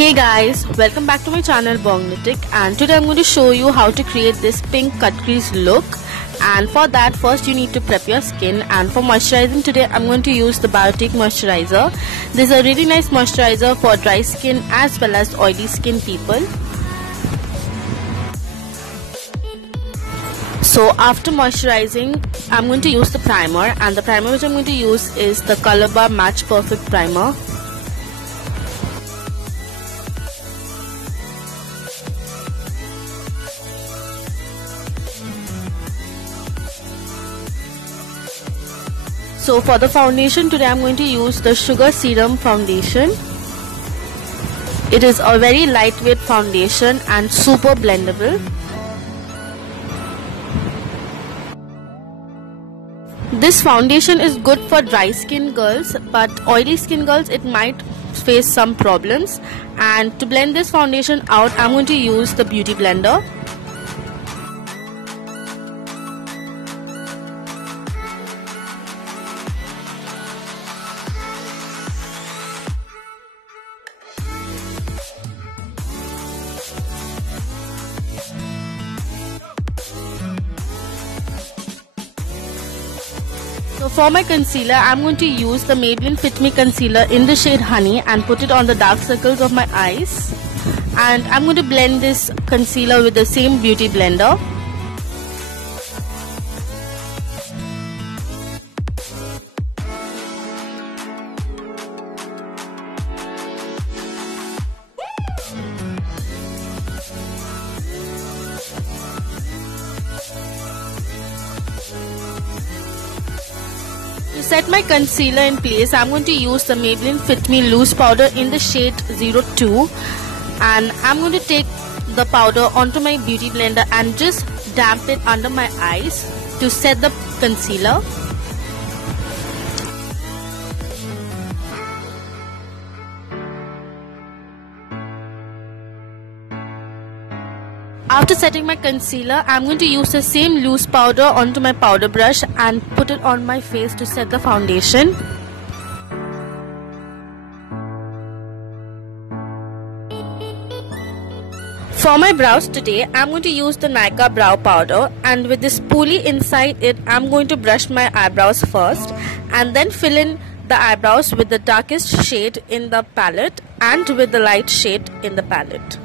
Hey guys, welcome back to my channel BONGNETIC, and today I'm going to show you how to create this pink cut crease look. And for that, first you need to prep your skin, and for moisturizing today I'm going to use the Biotique moisturizer. This is a really nice moisturizer for dry skin as well as oily skin people. So after moisturizing, I'm going to use the primer, and the primer which I'm going to use is the Colobar Match Perfect Primer. So for the foundation today I'm going to use the Sugar Serum foundation. It is a very lightweight foundation and super blendable. This foundation is good for dry skin girls, but oily skin girls it might face some problems. And to blend this foundation out, I'm going to use the beauty blender. So for my concealer, I'm going to use the Maybelline Fit Me concealer in the shade Honey and put it on the dark circles of my eyes. And I'm going to blend this concealer with the same beauty blender. To set my concealer in place, I'm going to use the Maybelline Fit Me Loose Powder in the shade 02, and I'm going to take the powder onto my beauty blender and just damp it under my eyes to set the concealer. After setting my concealer, I'm going to use the same loose powder onto my powder brush and put it on my face to set the foundation. For my brows today, I'm going to use the Nykaa brow powder, and with this spoolie inside it, I'm going to brush my eyebrows first and then fill in the eyebrows with the darkest shade in the palette and with the light shade in the palette.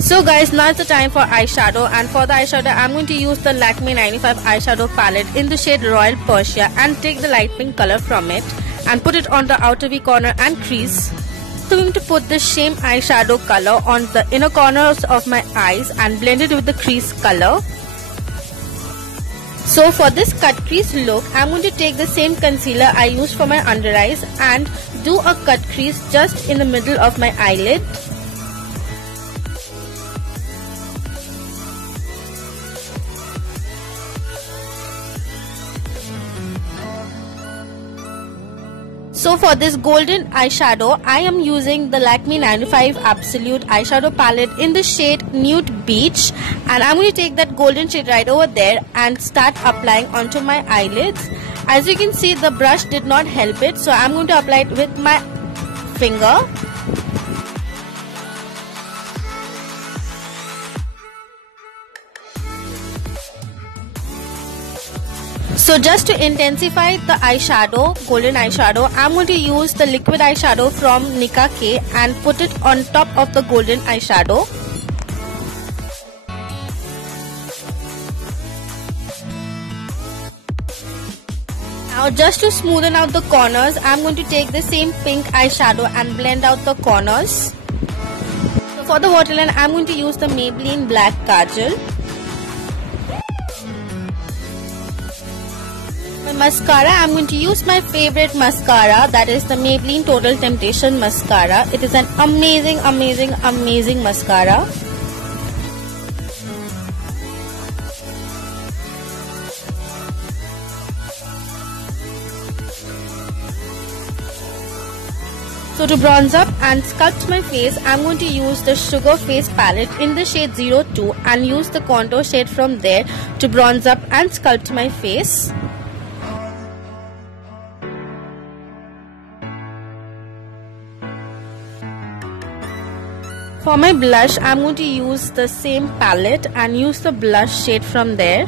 So guys, now it's the time for eyeshadow, and for the eyeshadow I'm going to use the Lakme 95 eyeshadow palette in the shade Royal Persia and take the light pink color from it and put it on the outer V corner and crease. So I'm going to put the same eyeshadow color on the inner corners of my eyes and blend it with the crease color. So for this cut crease look, I'm going to take the same concealer I used for my under eyes and do a cut crease just in the middle of my eyelid. So for this golden eyeshadow, I am using the Lakme 95 Absolute eyeshadow palette in the shade Nude Beach, and I'm going to take that golden shade right over there and start applying onto my eyelids. As you can see, the brush did not help it, so I'm going to apply it with my finger. So just to intensify the eyeshadow, golden eyeshadow, I'm going to use the liquid eyeshadow from Nicka and put it on top of the golden eyeshadow. Now just to smoothen out the corners, I'm going to take the same pink eyeshadow and blend out the corners. So for the waterline, I'm going to use the Maybelline Black Kajal. mascara, I'm going to use my favorite mascara, that is the Maybelline Total Temptation mascara. It is an amazing mascara. So to bronze up and sculpt my face, I'm going to use the Sugar Face palette in the shade 02 and use the contour shade from there to bronze up and sculpt my face. For my blush, I'm going to use the same palette and use the blush shade from there.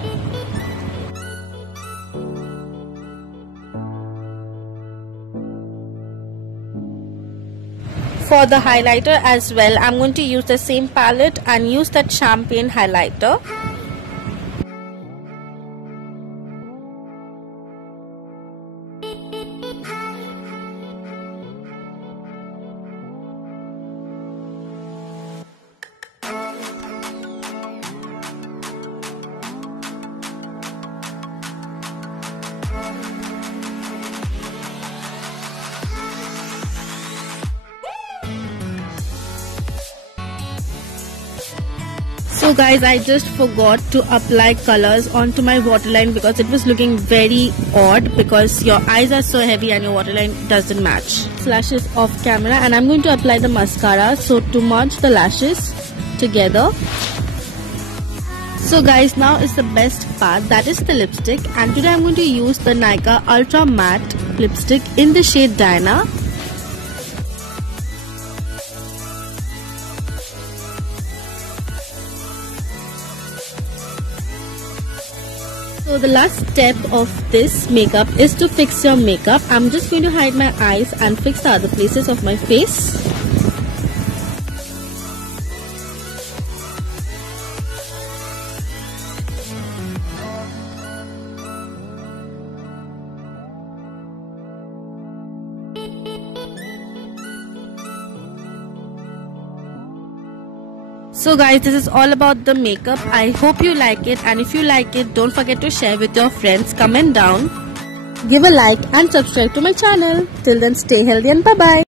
For the highlighter as well, I'm going to use the same palette and use that champagne highlighter. So guys, I just forgot to apply colors onto my waterline because it was looking very odd because your eyes are so heavy and your waterline doesn't match. Lashes off camera, and I'm going to apply the mascara so to merge the lashes together. So guys, now is the best part, that is the lipstick, and today I'm going to use the Nykaa Ultra Matte lipstick in the shade Diana. So the last step of this makeup is to fix your makeup. I'm just going to hide my eyes and fix the other places of my face. So guys, this is all about the makeup. I hope you like it, and if you like it, don't forget to share with your friends. Comment down, give a like and subscribe to my channel. Till then, stay healthy and bye bye.